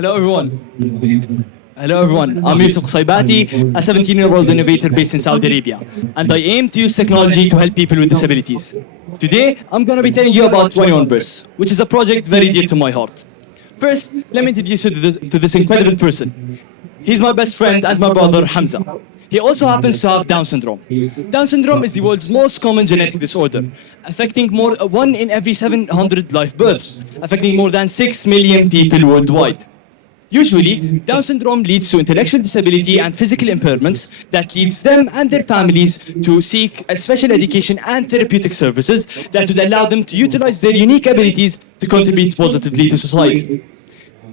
Hello, everyone. Hello, everyone. I'm Youssef Kusibati, a 17-year-old innovator based in Saudi Arabia, and I aim to use technology to help people with disabilities. Today, I'm going to be telling you about 21Verse, which is a project very dear to my heart. First, let me introduce you to this incredible person. He's my best friend and my brother, Hamza. He also happens to have Down syndrome. Down syndrome is the world's most common genetic disorder, affecting 1 in every 700 live births, affecting more than 6 million people worldwide. Usually, Down syndrome leads to intellectual disability and physical impairments that leads them and their families to seek special education and therapeutic services that would allow them to utilize their unique abilities to contribute positively to society.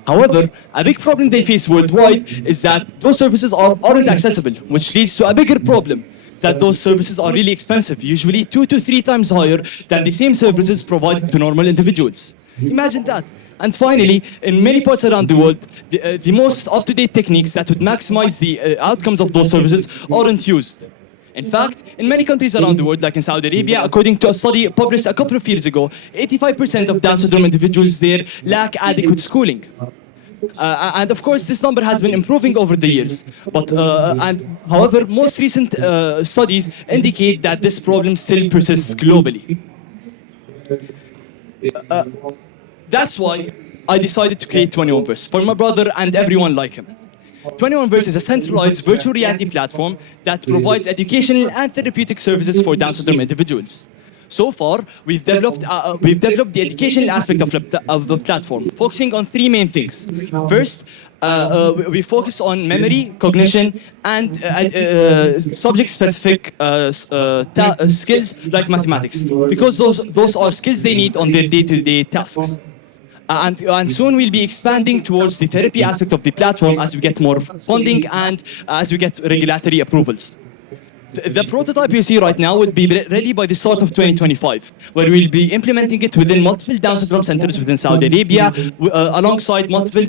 However, a big problem they face worldwide is that those services aren't accessible, which leads to a bigger problem, that those services are really expensive, usually 2 to 3 times higher than the same services provided to normal individuals. Imagine that. And finally, in many parts around the world, the most up-to-date techniques that would maximize the outcomes of those services aren't used. In fact, in many countries around the world, like in Saudi Arabia, according to a study published a couple of years ago, 85% of Down syndrome individuals there lack adequate schooling. And of course, this number has been improving over the years. However, most recent studies indicate that this problem still persists globally. That's why I decided to create 21Verse for my brother and everyone like him. 21Verse is a centralized virtual reality platform that provides educational and therapeutic services for Down syndrome individuals. So far, we've developed the educational aspect of the platform, focusing on 3 main things. First, we focus on memory, cognition, and subject-specific skills like mathematics, because those are skills they need on their day-to-day tasks. And soon we'll be expanding towards the therapy aspect of the platform as we get more funding and as we get regulatory approvals. The prototype you see right now will be ready by the start of 2025, where we'll be implementing it within multiple Down syndrome centers within Saudi Arabia, alongside multiple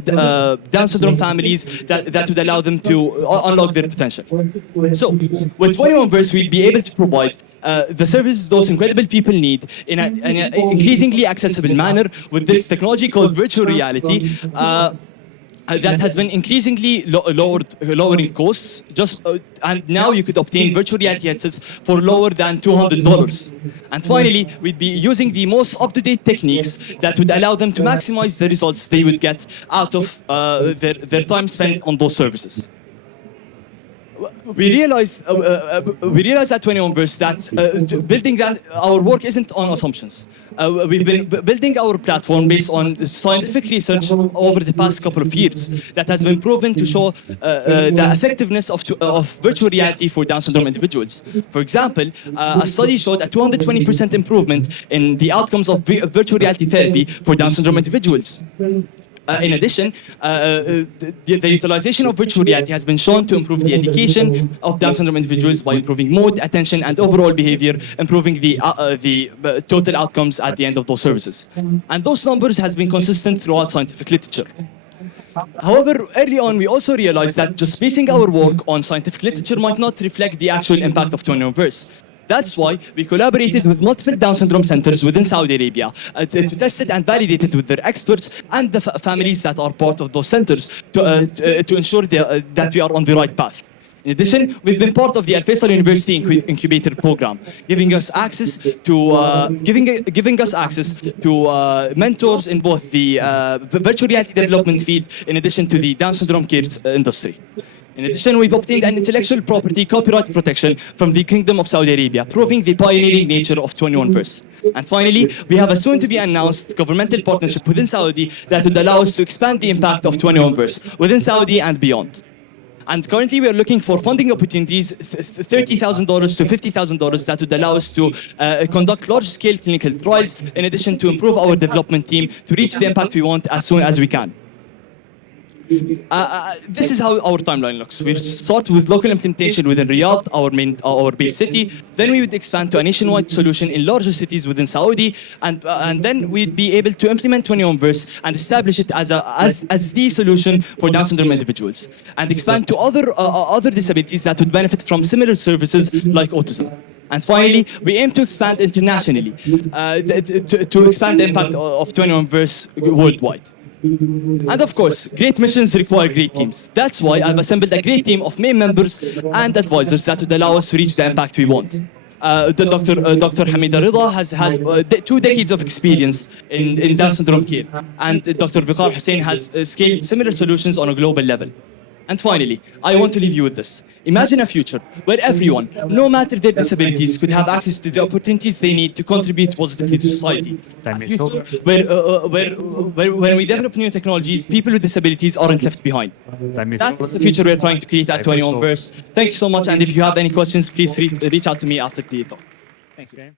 Down syndrome families that would allow them to unlock their potential. So, with 21Verse, we'll be able to provide the services those incredible people need in an increasingly accessible manner with this technology called virtual reality. That has been increasingly lowering costs. And now you could obtain virtual reality headsets for lower than $200. And finally, we'd be using the most up-to-date techniques that would allow them to maximize the results they would get out of their time spent on those services. We realized at 21Verse that building that our work isn't on assumptions. We've been building our platform based on scientific research over the past couple of years that has been proven to show the effectiveness of virtual reality for Down syndrome individuals. For example, a study showed a 220% improvement in the outcomes of virtual reality therapy for Down syndrome individuals. In addition, the utilization of virtual reality has been shown to improve the education of Down syndrome individuals by improving mood, attention, and overall behavior, improving the total outcomes at the end of those services. And those numbers has been consistent throughout scientific literature. However, early on, we also realized that just basing our work on scientific literature might not reflect the actual impact of 21Verse. That's why we collaborated with multiple Down syndrome centers within Saudi Arabia to test it and validate it with their experts and the families that are part of those centers to ensure that we are on the right path. In addition, we've been part of the Al Faisal University Incubator Program, giving us access to mentors in both the virtual reality development field, in addition to the Down syndrome care industry. In addition, we've obtained an intellectual property copyright protection from the Kingdom of Saudi Arabia, proving the pioneering nature of 21Verse. And finally, we have a soon-to-be-announced governmental partnership within Saudi that would allow us to expand the impact of 21Verse within Saudi and beyond. And currently, we are looking for funding opportunities, $30,000 to $50,000, that would allow us to conduct large-scale clinical trials, in addition to improve our development team to reach the impact we want as soon as we can. This is how our timeline looks. We start with local implementation within Riyadh, our base city. Then we would expand to a nationwide solution in larger cities within Saudi, and then we'd be able to implement 21Verse and establish it as the solution for Down syndrome individuals, and expand to other disabilities that would benefit from similar services like autism. And finally, we aim to expand internationally, to expand the impact of 21Verse worldwide. And of course, great missions require great teams. That's why I've assembled a great team of main members and advisors that would allow us to reach the impact we want. Dr. Hamida Rida has had 2 decades of experience in Down syndrome care, and Dr. Viqar Hussain has scaled similar solutions on a global level. And finally, I want to leave you with this. Imagine a future where everyone, no matter their disabilities, could have access to the opportunities they need to contribute positively to society. A future where when we develop new technologies, people with disabilities aren't left behind. That's the future we're trying to create at 21Verse. Thank you so much, and if you have any questions, please reach out to me after the talk. Thank you.